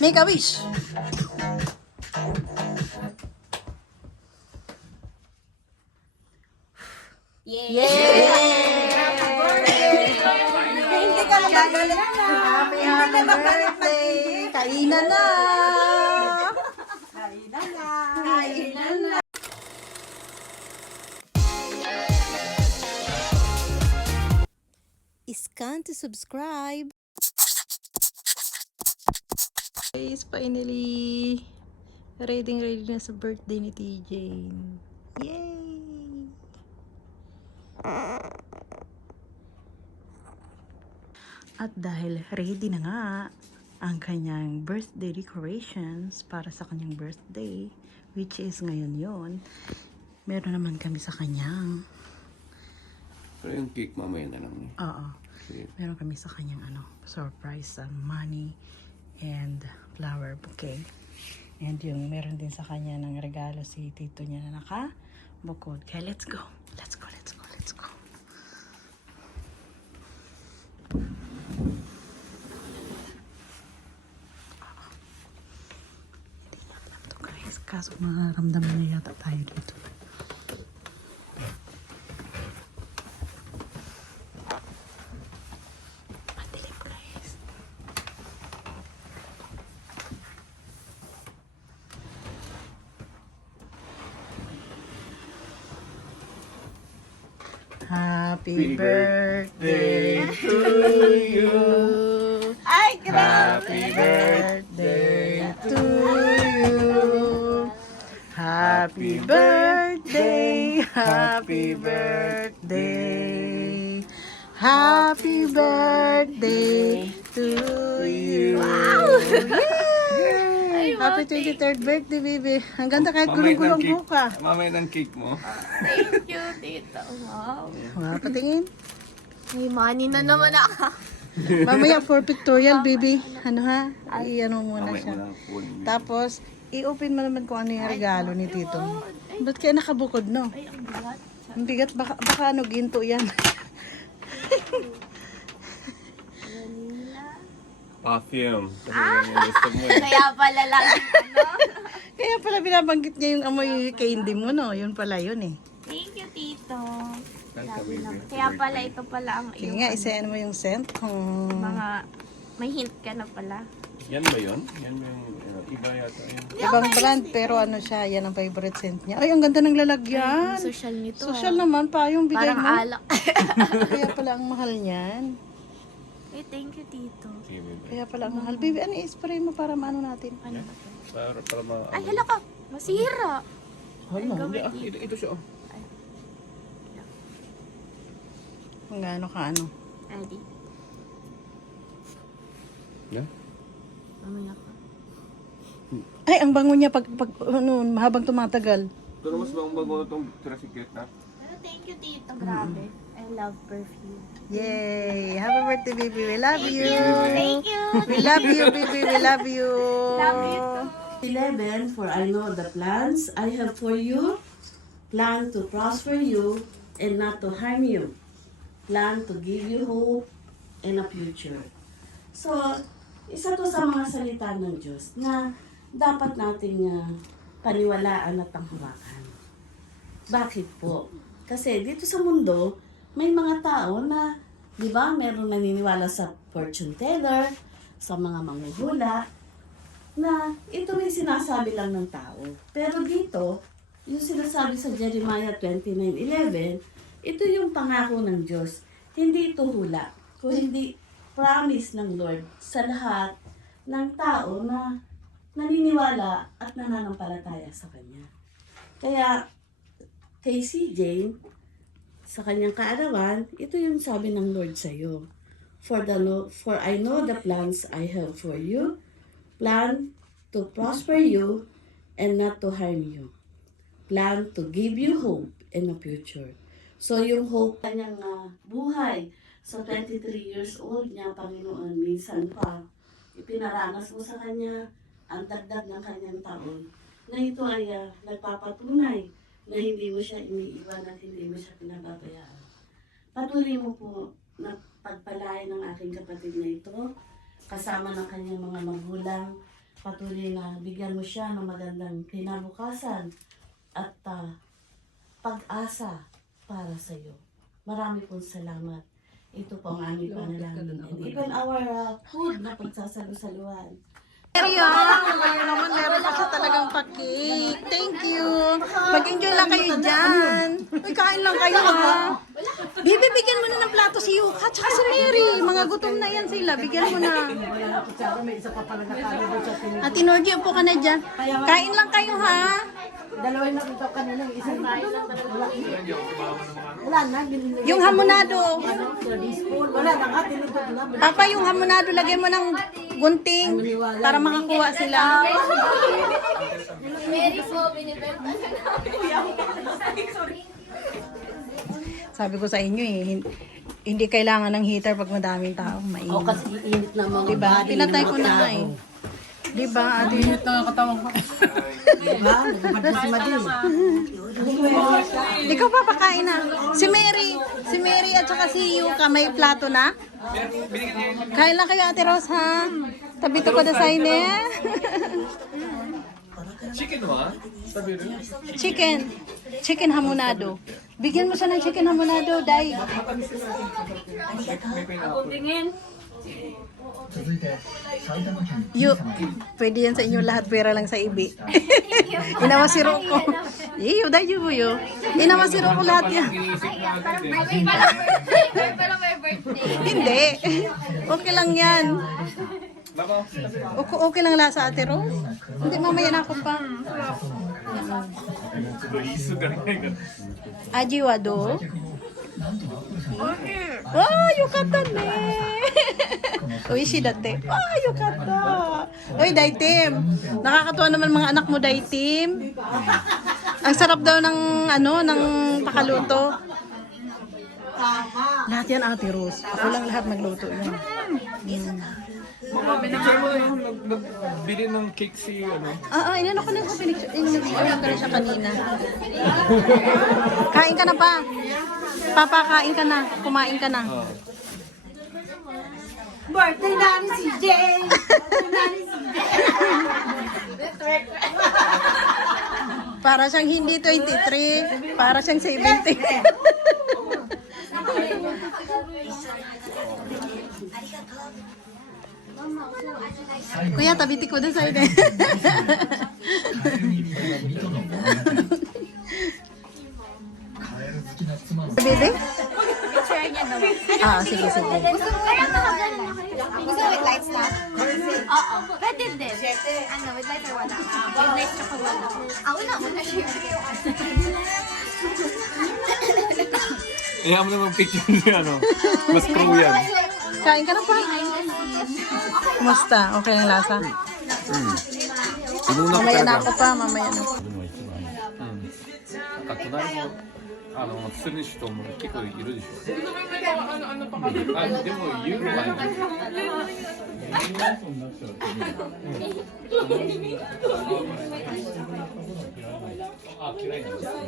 Make a wish. Yay! Hindi ka magagalit na. Happy birthday. Kainan na. Kainan na. Scan to subscribe. Guys, finally, ready na sa birthday ni TJ. Yay! At dahil ready na nga ang kanyang birthday decorations para sa kanyang birthday, which is ngayon yon, meron naman kami sa kanyang. Pero yung cake mamaya na lang. Oo. Meron kami sa kanyang surprise, money and flower bouquet. And yung meron din sa kanya ng regalo si tito niya na nakabukod. Kaya let's go. Let's go, let's go, let's go. Hindi niya alam to guys. Kaso mararamdaman niya yata tayo dito. Madilim guys. Happy birthday to you. Ay, Happy birthday to you. Happy birthday. Happy birthday. Happy birthday to you. Wow! Yay! Happy 23rd birthday, baby. Ang ganda kahit gulong-gulong buka. Mamaya ng cake mo. Thank you, tita. Wow. Wow, patingin. May money na naman ako. Mamaya for pictorial, baby. Ano ha? I-ano muna Mamaya siya. mo lang phone. Tapos, i-open mo naman kung ano yung regalo ni Tito. Ba't kaya nakabukod, no? Ay, ang bigat. Ang bigat, baka ano, ginto yan. Perfume. Kasi yung gusto mo eh. Kaya pala lang, ano? Kaya pala binabanggit niya yung amoy candy mo, no? Yun pala yun eh. Thank you, tito. Saan ka, baby? Kaya pala, ito pala ang Sige iyong nga, isayan mo yung scent. mga, may hint ka na pala. Yan ba yun? Yan ba yung iba yata yun? Ibang brand, pero ano siya, yan ang favorite scent niya. Ay, ang ganda ng lalagyan. Social nito. Social naman pa yung bigay Parang mo. alak. Kaya pala ang mahal niyan. Eh, thank you, tito. Sige, baby. Kaya pala ang mahal. Baby, ano i-spray mo para maano natin? Ano ba to? Para Ay, hala ka. Masira. Hala, Ay, hindi ah. gawin. Ito siya oh. Kung gaano ka ano. Ready? Yeah? Mamaya ka. Ay, ang bango niya pag ano, habang tumatagal. Pero mas bago na itong traffic na. Pero thank you, tito. Grabe. I love perfume. Yay! Happy birthday, baby. We love you. Thank you. We love you, baby. We love you. Love you too. 11, for I know the plans I have for you, plan to prosper you and not to harm you, plan to give you hope and a future. So, isa to sa mga salita ng Diyos na dapat nating paniwalaan at panghawakan. Bakit po? Kasi dito sa mundo, may mga tao na, di ba, meron naniniwala sa fortune teller, sa mga manghuhula, na ito may sinasabi lang ng tao. Pero dito, yung sinasabi sa Jeremiah 29:11, ito yung pangako ng Diyos. Hindi ito hula, kung hindi promise ng Lord sa lahat ng tao na naniniwala at nananampalataya sa Kanya. Kaya, kay CJ, sa kanyang kaarawan, ito yung sabi ng Lord sa iyo. For I know the plans I have for you, plan to prosper you and not to harm you. Plan to give you hope and a future. So yung hope kanyang buhay sa 23 years old niya, Panginoon, minsan pa ipinaranas mo sa kanya ang dagdag ng kanyang taon na ito ay nagpapatunay na hindi mo siya iniiwan at hindi mo siya pinababayaan. Patuloy mo po na pagpalain ng aking kapatid na ito, kasama ng kanyang mga magulang, patuloy na bigyan mo siya ng magandang kinabukasan at pag-asa para sa iyo. Marami pong salamat. Ito po ang aming panalangin. And even our food na pagsasalu-saluhan. Meron pa siya talagang pa-cake. Thank you. Mag-enjoy lang kayo dyan. Uy, kain lang kayo ha. Bibi, bigyan mo na ng plato si Yuka tsaka si Mary. Mga gutom na yan sila. Bigyan mo na. Ate Norgie, upo ka na dyan. Kain lang kayo ha. Dalawin na ito kanina, isang kain lang. Wala na, binili. Yung hamonado. Wala na nga, tinutog na. Papa, yung hamonado, lagyan mo ng gunting para makakuha sila. Mary po, binibenta na Sabi ko sa inyo hindi kailangan ng heater pag madaming tao. O Mainit. kasi init na mga Diba? body, Pinatay ko mga na nga tao. Diba, ate? Init na katawan ko. Diba? Nagpapad na si Madin. Ikaw pa pakain na. Si Mary at saka si Yuka may plato na. Kain lang kayo Ate Rose ha. Tabi to ko da sa ine. チキンは食べる Chicken hamonado. Bigyan mo siya ng chicken hamonado, Day. Pwede yan sa inyo lahat, pera lang sa ibi. Inamasiro ko. Iyo, Day, yo. Inamasiro ko lahat yan. Pero may birthday. Hindi. Okay lang yan. Okay lang lahat sa Ate Rose. Hindi, mamaya na ako pa. 言い過ぎないから Aji wa do? Yukata ne. Oishi datte. Yukata. Oy, Daitim. Nakakatuwa naman mga anak mo, Daitim. Ang sarap daw ng ng pakaluto. Lahat yan, Ate Rose. Ako lang lahat magluto yan. Picture mo na yung nagbili ng cake si ano. Inano ko na sa pinicture. Inano ko na siya kanina. Kain ka na pa. Papa, kain ka na. Kumain ka na. Birthday na ni si Jay! Para siyang hindi 23. Para siyang 70. Kuya, tabiti ko dun sa'yo. Baby? Share niya naman. Sige. Gusto mo kaya nakagalan na kayo? Gusto mo with lights na? Oo. Pwede din. Ano, with lights or wala? With lights tsaka wala. Una mo na share. Iyan mo naman picture niya ano. Mas crew yan. Kain ka na pa. Kumusta? Okay lang lasa? Mamaya na ako pa, mamaya na. なんか隣もする人も結構いるでしょ。でも言うのは嫌いなんです。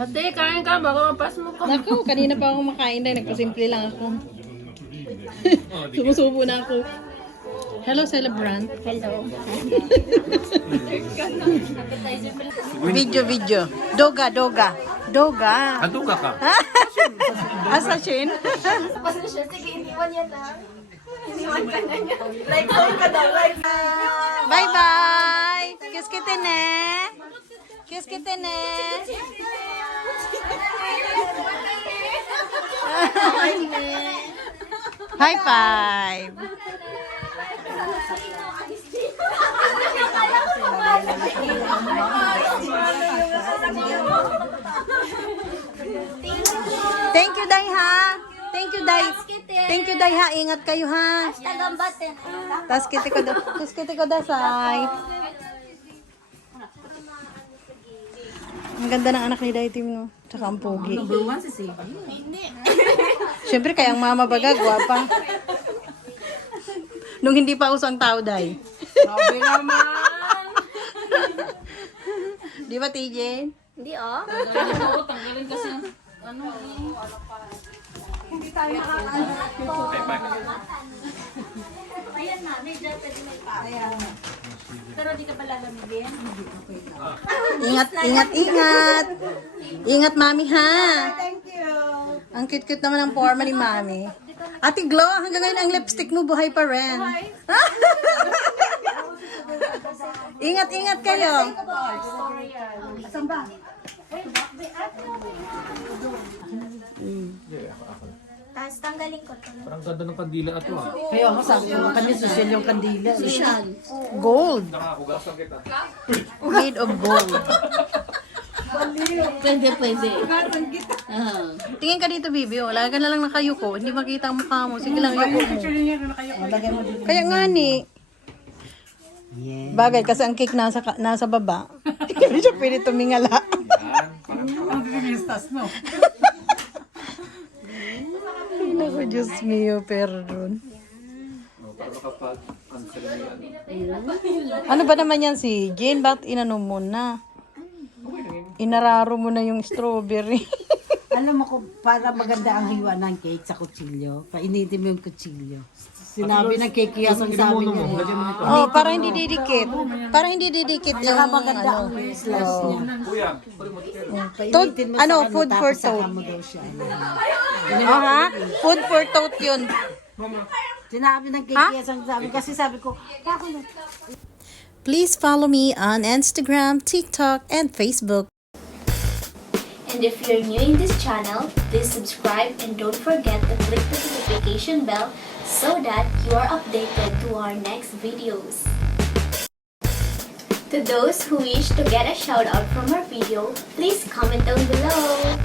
Ate, kain ka. Baka mapas mo ka. Naku, kanina pa ako makain dahil nagpasimple lang ako. Sumusubo na ako. Hello, celebrant. Hello. Video. Doga. Ah, doga ka. Assassin. Pasensya, sige, iniwan yan lang. Iniwan ka na niya. Bye-bye. Kiss kita ne. Kiss kita ne. High five. Thank you, Day, ha? Thank you, Day. Thank you, Day, ha? Ingat kayo, ha? Tagambate. Tas kiti ko dasay. Ang ganda ng anak ni Day Tim, no? Tsaka ang pogi. Number 1 si Sadie. Hindi. Siyempre, kaya ang mama baga, gwapa. Nung hindi pa uso ang tao, Day. Grabe naman. Di ba, TJ? Hindi, oh. Tanggalin kasi ano eh. Ayan, mami. Diyan pwede may pa. Pero di ka pa lalamigin? Ingat, ingat, ingat. Ingat, mami, ha? Thank you. Ang cute-cute naman ang forma ni mami. Ate Glo, hanggang ngayon ang lipstick mo buhay pa rin. Ingat, ingat kayo. Saan ba? Tapos tanggalin ko to. Parang ganda ng kandila ato ah. Kaya ako sabi ko kanya social yung kandila. Social. Gold. Nakakugasan kita. Made of gold. Pwede, pwede. Tingin ka dito, Bibi. Oh. Lagi ka na lang nakayuko. Hindi makita ang mukha mo. Sige lang, yuko mo. Lagay mo dito. Kaya nga ni. Yeah. Bagay kasi ang cake nasa baba. Hindi siya pwede tumingala. Ay, naku, Diyos mio, perdon. Para makapag-answer mo yan. Ano ba naman yan si Jane? Bakit inano mo na? Inararo mo na yung strawberry. Alam mo kung para maganda ang hiwa ng cake sa kutsilyo, painitin mo yung kutsilyo. Sinabi ng cake yasang sabi niya. Oh, para hindi didikit. Para hindi didikit yung Saka maganda ano. ang slash niya. Kuya, Painitin mo ano, sa food for tapos saka thought. mo daw siya. Oh, ha? Food for thought yun. Sinabi ng cake yasang sabi kasi sabi ko, kako na. Please follow me on Instagram, TikTok, and Facebook. And if you're new in this channel, please subscribe and don't forget to click the notification bell so that you are updated to our next videos. To those who wish to get a shout out from our video, please comment down below.